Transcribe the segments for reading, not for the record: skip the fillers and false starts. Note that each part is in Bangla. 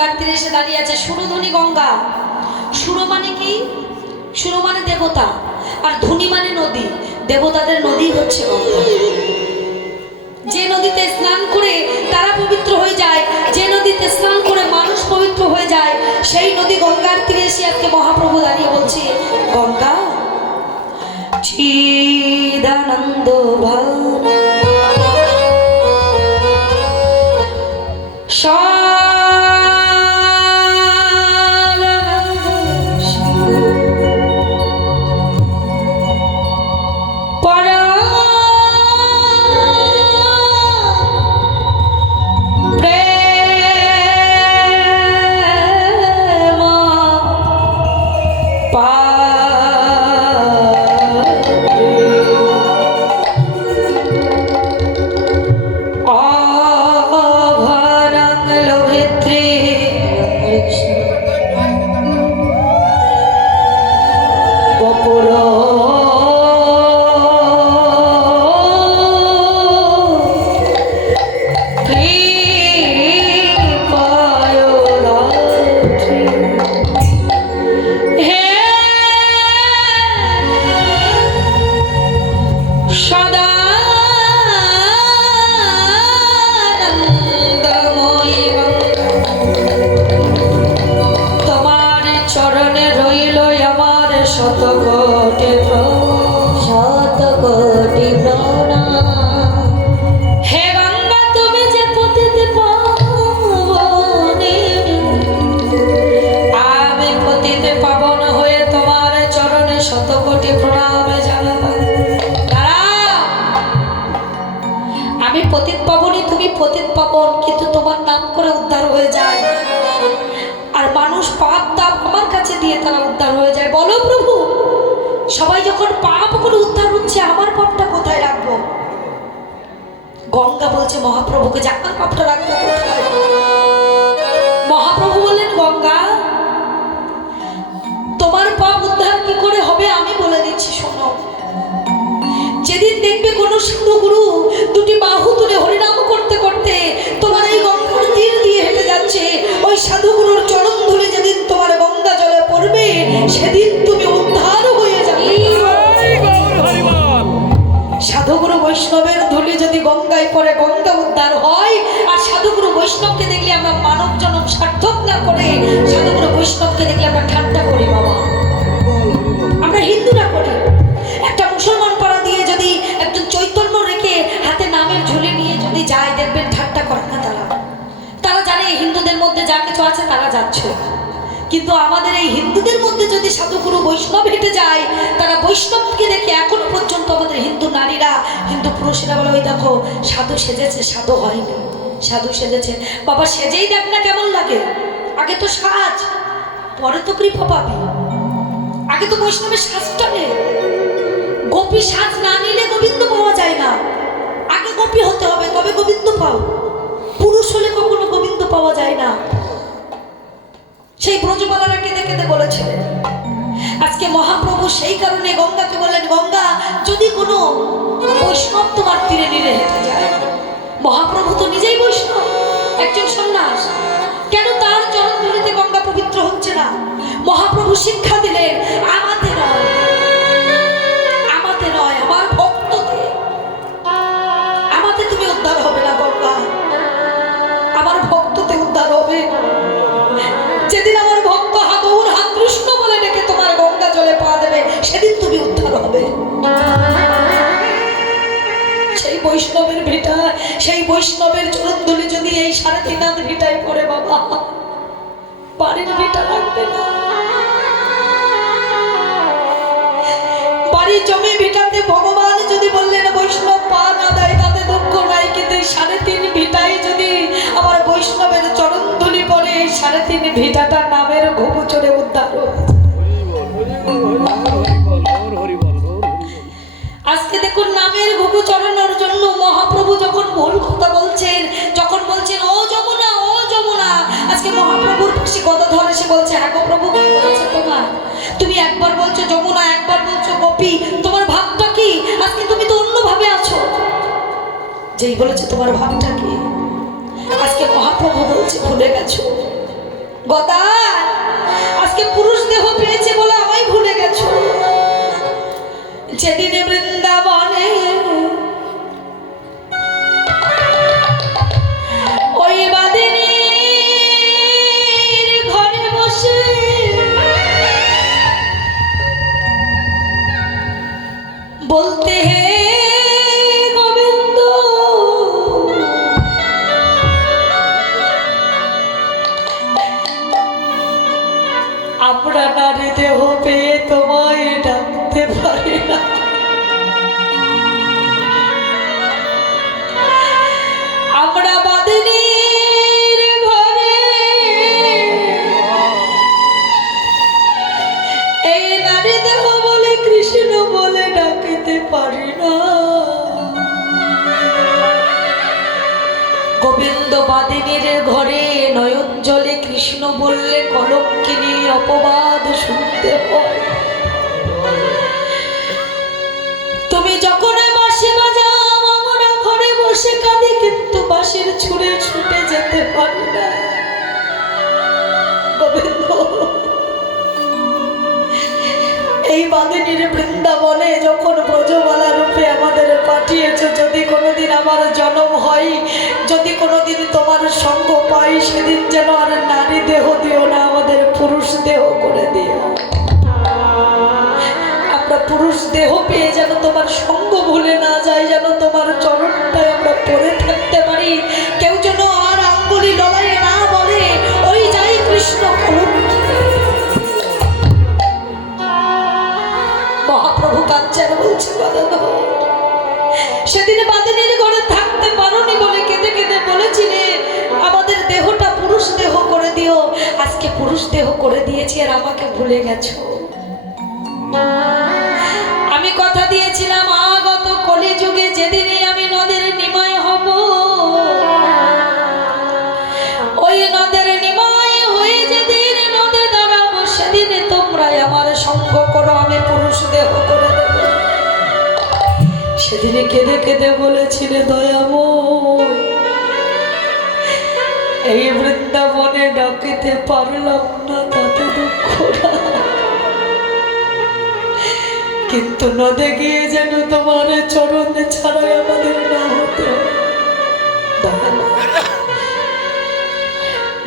গঙ্গার তীরে এসে দাঁড়িয়ে আছে। সুরধুনী গঙ্গা। সুর মানে কি? সুর মানে দেবতা, আর ধুনি মানে নদী। দেবতাদের নদী হচ্ছে গঙ্গা। যে নদীতে স্নান করে তারা পবিত্র হয়ে যায়, যে নদীতে স্নান করে মানুষ পবিত্র হয়ে যায়, সেই নদী গঙ্গার তীরে এসে আজকে মহাপ্রভু দাঁড়িয়ে বলছে, গঙ্গা চিদানন্দ ভার সবাই যখন পাপ করে উদ্ধার হচ্ছে, আমার পাপটা কোথায় রাখবো? গঙ্গা বলছে মহাপ্রভুকে যে আমার পাপটা রাখবো কোথায়? মহাপ্রভু বললেন, গঙ্গা তোমার পাপ উদ্ধার কি করে হবে আমি বলে দিচ্ছি, শোনো। যেদিন দেখবে কোনো সাধু গুরু দুটি বাহু তুলে হরিনাম করতে করতে তোমার এই গঙ্গার তীর দিয়ে হেঁটে যাচ্ছে, ওই সাধু গুরুর চরণ ধরে যেদিন তোমার গঙ্গা জলে পড়বে, সেদিন তুমি উদ্ধার হয়ে যাবে। সাধুগুরু বৈষ্ণবের ধুলি যদি গঙ্গায় পড়ে গঙ্গা উদ্ধার হয়, আর সাধুগুরু বৈষ্ণবকে দেখলে আমরা মানব জনম সার্থক না করে সাধুগুরু বৈষ্ণবকে দেখলে আমরা ঠাট্টা করি। বাবা, আমরা হিন্দুরা করি। একটা মুসলমান পাড়া দিয়ে যদি একজন চৈতন্য রেখে হাতে নামের ঝুলি নিয়ে যদি যায়, দেখবেন ঠাট্টা করে না তারা। তারা জানে হিন্দুদের মধ্যে যা কিছু আছে তারা যাচ্ছে, কিন্তু আমাদের এই হিন্দুদের মধ্যে যদি সাধুগুরু বৈষ্ণব হেঁটে যায়, তারা বৈষ্ণবকে দেখে এখনো পর্যন্ত আমাদের হিন্দু নারীরা, হিন্দু পুরুষেরা বলে, ওই দেখো সাধু সেজেছে, সাধু হয়নি, সাধু সেজেছে। বাবা, সেজেই দেখ না কেমন লাগে। আগে তো সাজ, পরে তো কৃপা পাবি। আগে তো বৈষ্ণবের সাজটা নে। গোপী সাজ না নিলে গোবিন্দ পাওয়া যায় না। আগে গোপী হতে হবে, তবে গোবিন্দ পাও। পুরুষ হলে কখনো গোবিন্দ পাওয়া যায় না। সেই ব্রজবালারা কেঁদে কেঁদে বলেছিলেন। আজকে মহাপ্রভু সেই কারণে গঙ্গাকে বললেন, গঙ্গা যদি কোনো বৈষ্ণব তোমার তীরে নীরে হেঁটে যায়, মহাপ্রভু তো নিজেই বৈষ্ণব, একজন সন্ন্যাস, কেন তার চরণ ধরিতে গঙ্গা পবিত্র হচ্ছে না? মহাপ্রভু শিক্ষা দিলেন, আমাতে নয়, আমাতে নয়, আমার ভক্ততে, আমাতে তুমি উদ্ধার হবে না গঙ্গা, আমার ভক্ততে উদ্ধার হবে। যেদিন আমার ভক্ত হাগৌর হাত কৃষ্ণ বলে ডেকে তোমার গঙ্গা জলে পা দেবে, সেদিন তুমি উদ্ধার হবে। সেই বৈষ্ণবের ভিটা, সেই বৈষ্ণবের চরণধুলি যদি এই 3.5 হাত ভিটায় পড়ে, বাবা, বাড়ির ভিটা লাগবে না। বাড়ির জমি ভিটাতে ভগবান যদি বললেন বৈষ্ণব পা না দেয়, তাতে দুঃখ নাই, কিন্তু এই 3.5 ভিটায় যদি আমার বৈষ্ণবের চরণধুলি পড়ে, এই 3.5 ভিটাটা নামের ঘুঘু চড়ে উদ্ধার। আজকে দেখুন, নামের ঘুঘু চড়ানোর জন্য মহাপ্রভু যখন ভুল কথা বলছেন, যখন বলছেন ও যমুনা, ও যমুনা, আজকে মহাপ্রভুর পাশে গদাধর এসে বলছে, হ্যাঁ গো প্রভু, কি বলেছে তোমার? তুমি একবার বলছো যমুনা, একবার বলছো গোপী, তোমার ভাবটা কি? আজকে তুমি তো অন্যভাবে আছো। যেই বলেছে তোমার ভাবটা কি, আজকে মহাপ্রভু বলছে ভুলে গেছো। গদান আজকে পুরুষ দেহ পেয়েছে বলে আমায় ভুলে গেছো। যেদিনে বৃন্দাবনে ওই বাদিনীর ঘরে বসে বলতে হে গোবিন্দ, আমরা নারী দেহ পেয়ে তোমায় ডাকতে পারি না। আমরা বাদিনীর ঘরে এই নারী দেহ বলে কৃষ্ণ বলে ডাকতে পারি না। গোবিন্দ বাদিনীর ঘরে নয়ন জলে কৃষ্ণ বললে কলঙ্কিনী অপবাদ শুনতে হয়। তুমি যখন বাঁশি বাজাও আমরা ঘরে বসে কাঁদি, কিন্তু বাঁশির ছুঁড়ে ছুটে যেতে পারি না। গোবিন্দ এই বাদিনীর বৃন্দাবনে যখন ব্রজবালা রূপে আমাদের পাঠিয়েছ, যদি কোনোদিন আমার জন্ম হয়, যদি কোনোদিন তোমার সঙ্গ পাই, সেদিন যেন আর নারী দেহ দিও না, আমাদের পুরুষ দেহ করে দিও। আমরা পুরুষ দেহ পেয়ে যেন তোমার সঙ্গ ভুলে না যায়, যেন তোমার চরণটায় আমরা পড়ে থাকতে পারি। কেউ যেন আর আঙ্গুলি লড়াইয়ে না বলে ওই যাই কৃষ্ণ কলঙ্কি। মহাপ্রভু কাঞ্চন বলছে, সেদিন বাদিনীর ঘরে থাকতে পারোনি বলে কেঁদে কেঁদে বলেছিলে আমাদের দেহটা পুরুষ দেহ করে দিও। আজকে পুরুষ দেহ করে দিয়েছি আর আমাকে ভুলে গেছো। আমি কথা দিয়েছিলাম আগত কলিযুগে যেদিনই আমি নদের নিমায় হব, ওই নদের নিমায় হয়ে যেদিন নদে দাঁড়াবো, সেদিনে তোমরা আমার সঙ্গ করো, আমি পুরুষ দেহ করে দেব। সেদিনে কেঁদে কেঁদে বলেছিলে দয়াময়, এই বৃন্দাবনে ডাকিতে পারলাম না, তাতে দুঃখ না, কিন্তু নদে গিয়ে যেন তোমার চরণ ছাড়াই আমাদের না হতে,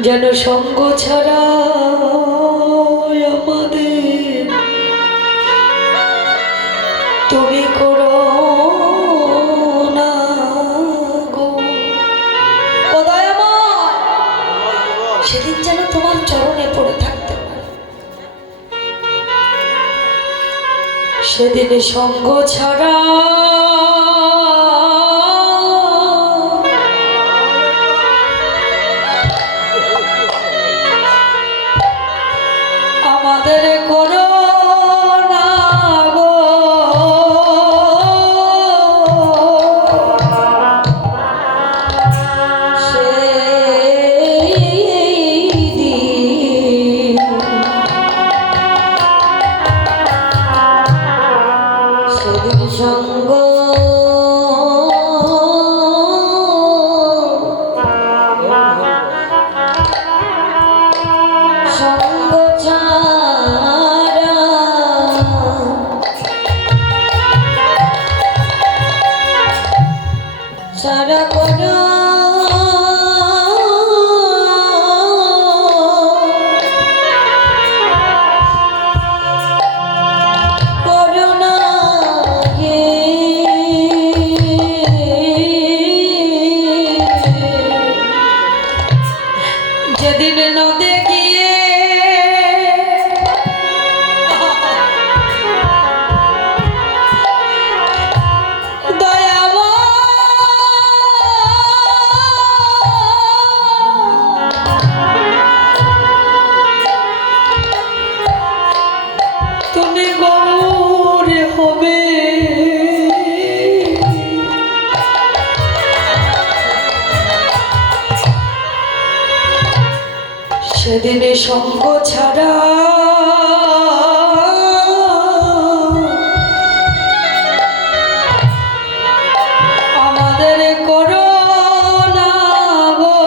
যেন সঙ্গ ছাড়া আমাদের তুমি করো না গো। ও দয়াময়, সেদিন যেন তোমার চরণে পড়ে থাকতে পারে। সেদিনে সঙ্গ ছাড়া আমাদের করো না গো। সেদিন সঙ্গ ছাড়া করো করুণা গে। যেদিন নদে গিয়ে তুমি গৌর হবে, সেদিনে সঙ্গ ছাড়া আমাদের করো না গো।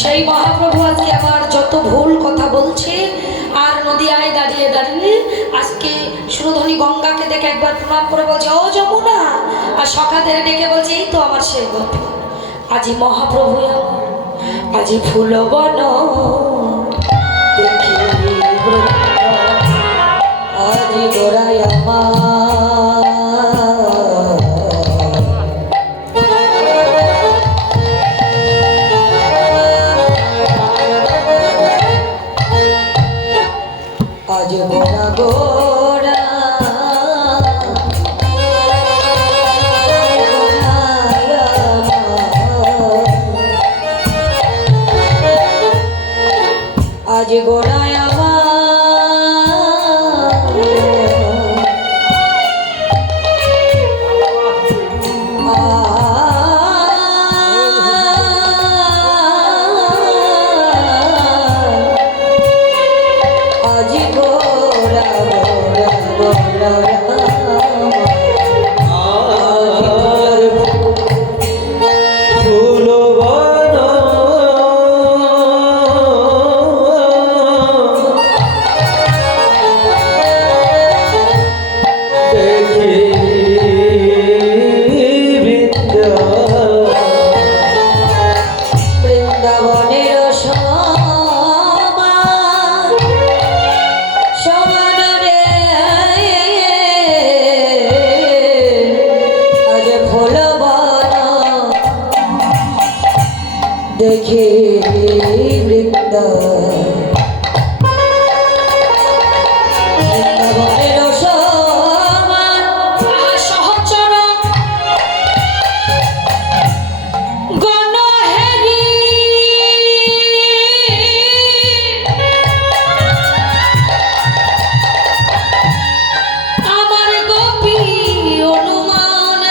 সেই মহাপ্রভু আজকে আমার যত ভুল কথা বলছে আর নদিয়ায় দাঁড়িয়ে দাঁড়িয়ে আজকে সুরধনী গঙ্গাকে দেখে একবার প্রণাম করে বলছে ও যমুনা, আর সখাদের ডেকে বলছে এই তো আমার সেই গল্প। আজি মহাপ্রভু আমার আজি ফুল বন দেখি আজি গোড়াই আমার আজ গোড়া গোড়া আজ গোড়ায় দেখে বৃন্দাবনের সমান সহচর গণহেরি আমার গোপী অনুমান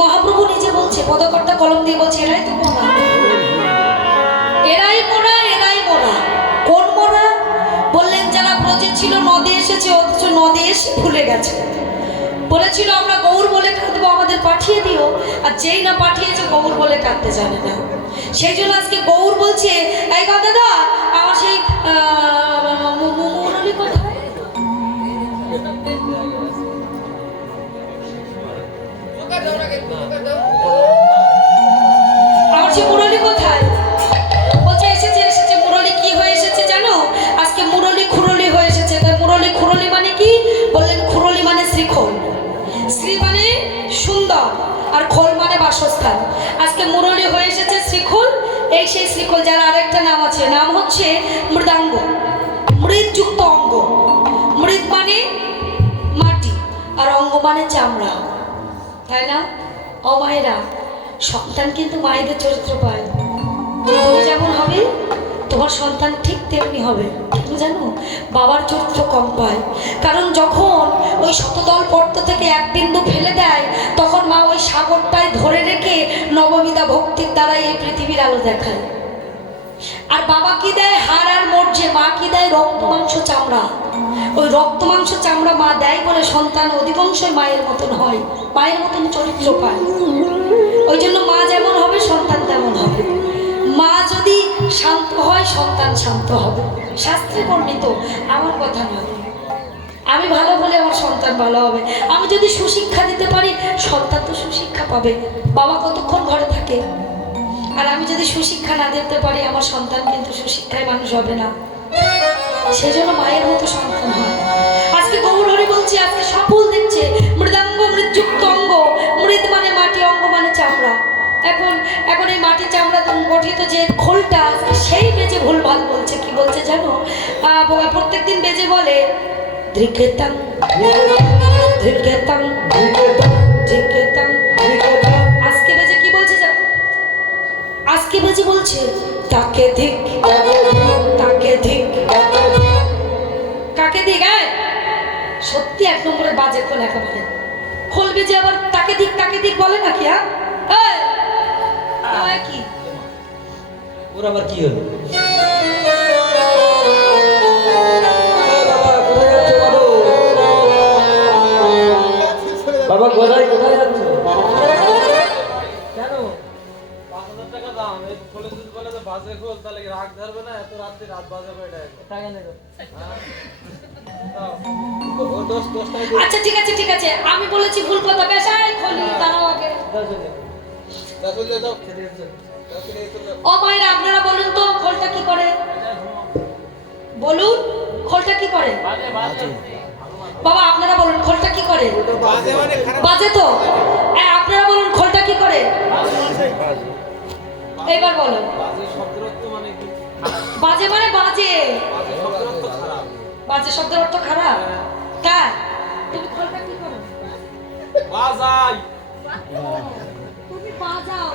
মহাপ্রভু নিজে বলছে, পদকর্তা কলম দিয়ে বলছে এরাই তো মোরা, এরাই মোরা, এরাই মোরা। কোন মোরা? বললেন যারা ব্রজে ছিল নদে এসেছে অথচ নদে এসে ভুলে গেছে। বলেছিল আমরা গৌর বলে কাঁদবো, আমাদের পাঠিয়ে দিও, আর যেই না পাঠিয়েছে গৌর বলে কাঁদতে জানে না। সেই জন্য আজকে গৌর বলছে এই দাদা আমার সেই মুরলী কোথায়? আমার সে মুরলী কোথায়? বলছে এসেছে এসেছে। মুরলী কি হয়ে এসেছে জানো? আজকে মুরলী খুরলি হয়ে এসেছে। তাই মুরলী খুরলি মানে কি? বললেন খুরলি মানে শ্রীখোল, শ্রী মানে সুন্দর আর খোল মানে বাসস্থান। আজকে মুরলী হয়ে এসেছে শ্রীখোল। এই সেই শ্রীখোল, যার আরেকটা নাম আছে, নাম হচ্ছে মৃদাঙ্গ, মৃৎযুক্ত অঙ্গ। মৃৎ মানে মাটি আর অঙ্গ মানে চামড়া, তাই না? ও মায়েরা, সন্তান কিন্তু মায়েদের চরিত্র পায়। তুমি যেমন হবে তোমার সন্তান ঠিক তেমনি হবে। তুমি জানো বাবার চরিত্র কম পায়, কারণ যখন ওই শতদল পর্ত থেকে এক বিন্দু ফেলে দেয় তখন মা ওই সাগরটায় ধরে রেখে নববিধা ভক্তির দ্বারা এই পৃথিবীর আলো দেখায়। আর বাবা কি দেয়? হাড় আর মর্জে। মা কি দেয়? রক্ত মাংস চামড়া। ওই রক্ত মাংস চামড়া মা দেয় বলে সন্তান অধিকাংশই মায়ের মতন হয়, মায়ের মতন চরিত্র পায়। ওই জন্য মা যেমন হবে সন্তান তেমন হবে। মা যদি শান্ত হয় সন্তান শান্ত হবে, শাস্ত্রে বর্ণিত, আমার কথা নয়। আমি ভালো হলে আমার সন্তান ভালো হবে। আমি যদি সুশিক্ষা দিতে পারি সন্তান তো সুশিক্ষা পাবে। বাবা কতক্ষণ ঘরে থাকে, আর আমি যদি সুশিক্ষা না দিতে পারি আমার সন্তান কিন্তু সুশিক্ষায় মানুষ হবে না। সেই জন্য মায়ের মতো সন্তান হয়। আজকে গৌর হরি বলছি, আজকে সফল দেখছে মৃদাঙ্গ মৃৎযুক্ত অঙ্গ। মৃদ মানে মাটি, অঙ্গ মানে চামড়া। এখন এই মাটির চামড়া গঠিত যে খোলটা, সেই বেজে ভুলভাল বলছে। কি বলছে জানো? প্রত্যেকদিন বেজে বলে ধ্রিকেতাং ধ্রিকেতাং ধ্রিকেতাং। আজকে বেজে কি বলছে জানো? আজকে বেজে বলছে তাকে ধিক তাকে ধিক। কাকে দিক? সত্যি এক নম্বরের বাজে খোল একেবারে। খোল বেজে আবার তাকে দিক বলে নাকি? কি ওর আবার কি হলো? বাবা কোথায় কোথায় যাচ্ছ? কেন? 5,000 টাকা দাম। এই খোলে যদি বলে যে বাজে খোল, তাহলে কি রাগ ধরবে না? এত রাত্রি রাত বাজাবে এটা টাকা নেই। আচ্ছা ঠিক আছে ঠিক আছে, আমি বলেছি ভুল কথা। বেশ খোলি, দাঁড়াও আগে। ও মায়েরা, আপনারা বলুন তো খোলটা কি করে? বলুন খোলটা কি করে? বাবা আপনারা বলুন খোলটা কি করে? বাজে তো। আপনারা বলুন খোলটা কি করে? এবার বলুন। বাজে মানে বাজে। বাজে শব্দের অর্থ খারাপ? হ্যাঁ। তুমি খোলটা কি করো? বাজাই। তুমি বাজাও।